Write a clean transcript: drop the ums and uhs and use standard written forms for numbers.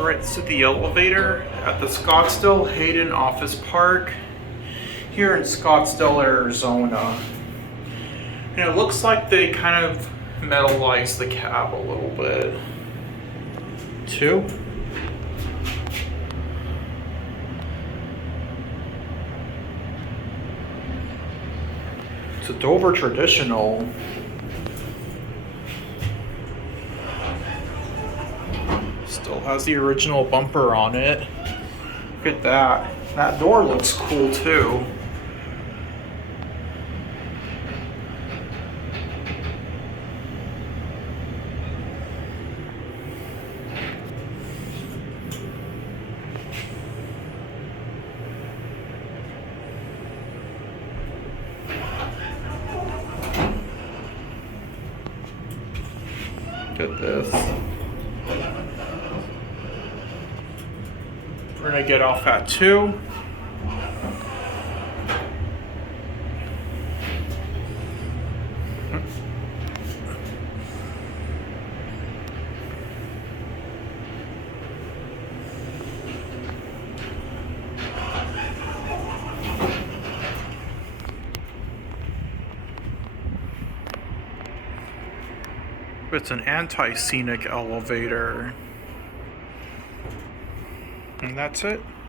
Alright, so the elevator at the Scottsdale Hayden Office Park here in Scottsdale, Arizona. And it looks like they kind of metallized the cab a little bit too. It's a Dover traditional. Still has the original bumper on it. Look at that. That door looks cool too. Look at this. We're gonna get off at 2. It's an anti-scenic elevator. And that's it.